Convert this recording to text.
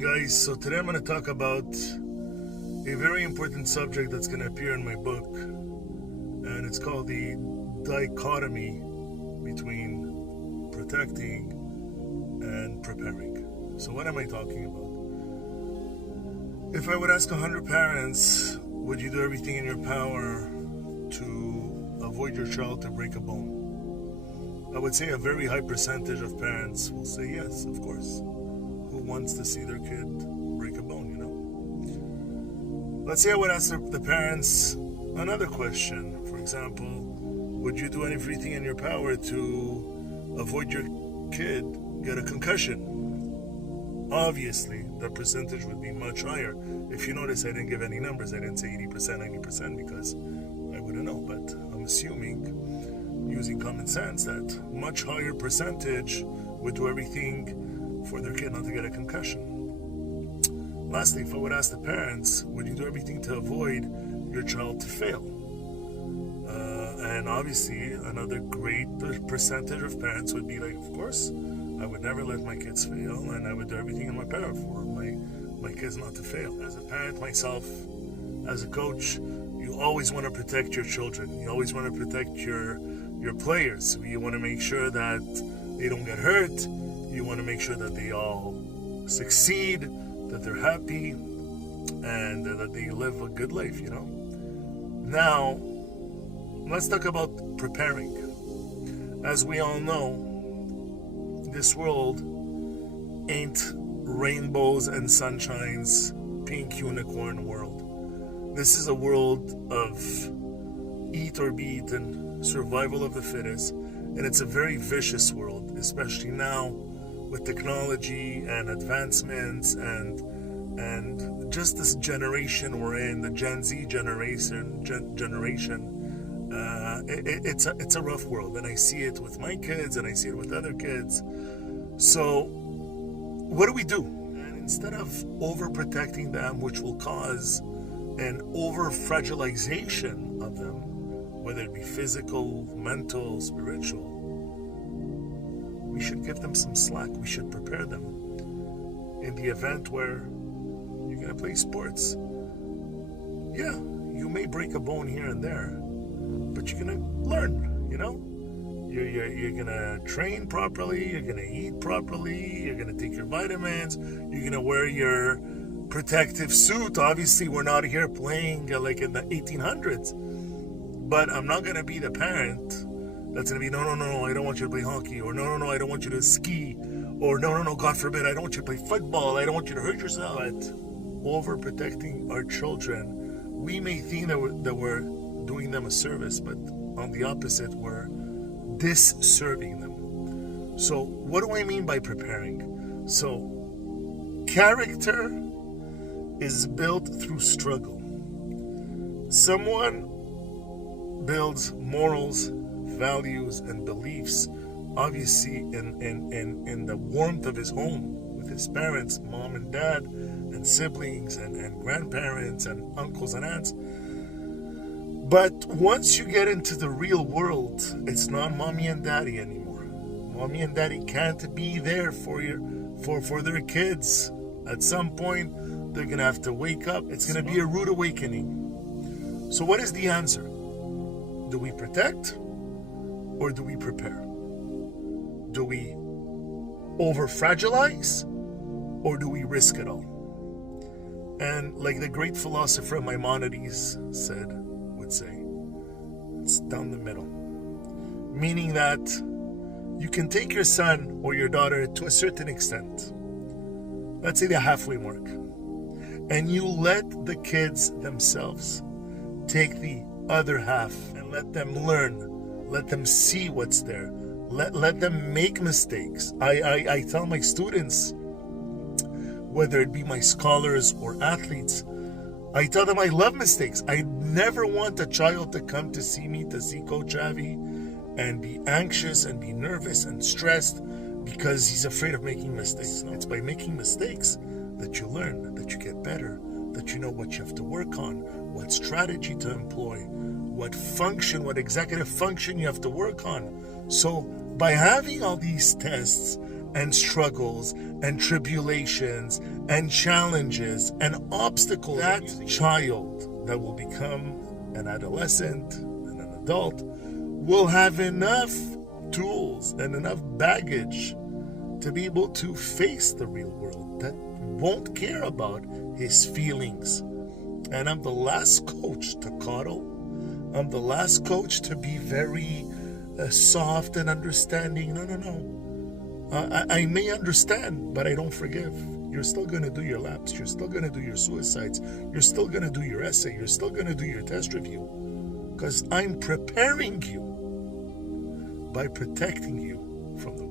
morning, guys. So today I'm going to talk about a very important subject that's going to appear in my book, and it's called the dichotomy between protecting and preparing. So what am I talking about? If I would ask 100 parents, would you do everything in your power to avoid your child to break a bone? I would say a very high percentage of parents will say yes, of course. Who wants to see their kid break a bone, Let's say I would ask the parents another question. For example, would you do everything in your power to avoid your kid get a concussion? Obviously, the percentage would be much higher. If you notice, I didn't give any numbers. I didn't say 80%, 90% because I wouldn't know, but I'm assuming, using common sense, that much higher percentage would do everything for their kid not to get a concussion. Lastly, if I would ask the parents, would you do everything to avoid your child to fail? And obviously, another great percentage of parents would be like, of course, I would never let my kids fail, and I would do everything in my power for my kids not to fail. As a parent myself, as a coach, you always want to protect your children. You always want to protect your players. You want to make sure that they don't get hurt. You want to make sure that they all succeed, that they're happy, and that they live a good life, Now, let's talk about preparing. As we all know, this world ain't rainbows and sunshines, pink unicorn world. This is a world of eat or be eaten, survival of the fittest, and it's a very vicious world, especially now with technology and advancements and just this generation we're in, the Gen Z generation. It's a rough world, and I see it with my kids and I see it with other kids. So what do we do? And instead of overprotecting them, which will cause an over-fragilization of them, whether it be physical, mental, spiritual, we should give them some slack. We should prepare them in the event where you're going to play sports. Yeah, you may break a bone here and there, but you're going to learn, You're going to train properly, you're going to eat properly, you're going to take your vitamins, you're going to wear your protective suit. Obviously, we're not here playing like in the 1800s, but I'm not going to be the parent that's going to be, no, I don't want you to play hockey, or no, I don't want you to ski, or no, God forbid, I don't want you to play football, I don't want you to hurt yourself. But overprotecting our children, we may think that we're doing them a service, but on the opposite, we're disserving them. So what do I mean by preparing? So character is built through struggle. Someone builds morals, values, and beliefs, obviously in the warmth of his home with his parents, mom and dad, and siblings, and grandparents, and uncles and aunts. But once you get into the real world, it's not mommy and daddy anymore. Mommy and daddy can't be there for their kids. At some point, they're gonna have to wake up. It's gonna be a rude awakening. So what is the answer? Do we protect or do we prepare? Do we over-fragilize or do we risk it all? And like the great philosopher Maimonides would say, it's down the middle. Meaning that you can take your son or your daughter to a certain extent. Let's say the halfway mark. And you let the kids themselves take the other half and let them learn. Let them see what's there. Let them make mistakes. I tell my students, whether it be my scholars or athletes, I tell them I love mistakes. I never want a child to come to see me, to see Coach Avi, and be anxious and be nervous and stressed because he's afraid of making mistakes. No, it's by making mistakes that you learn, that you get better, that you know what you have to work on, what strategy to employ, what function, what executive function you have to work on. So by having all these tests and struggles and tribulations and challenges and obstacles, that child that will become an adolescent and an adult will have enough tools and enough baggage to be able to face the real world, that won't care about his feelings. And I'm the last coach to coddle. I'm the last coach to be very soft and understanding. No. I may understand, but I don't forgive. You're still going to do your laps. You're still going to do your suicides. You're still going to do your essay. You're still going to do your test review. Because I'm preparing you by protecting you from the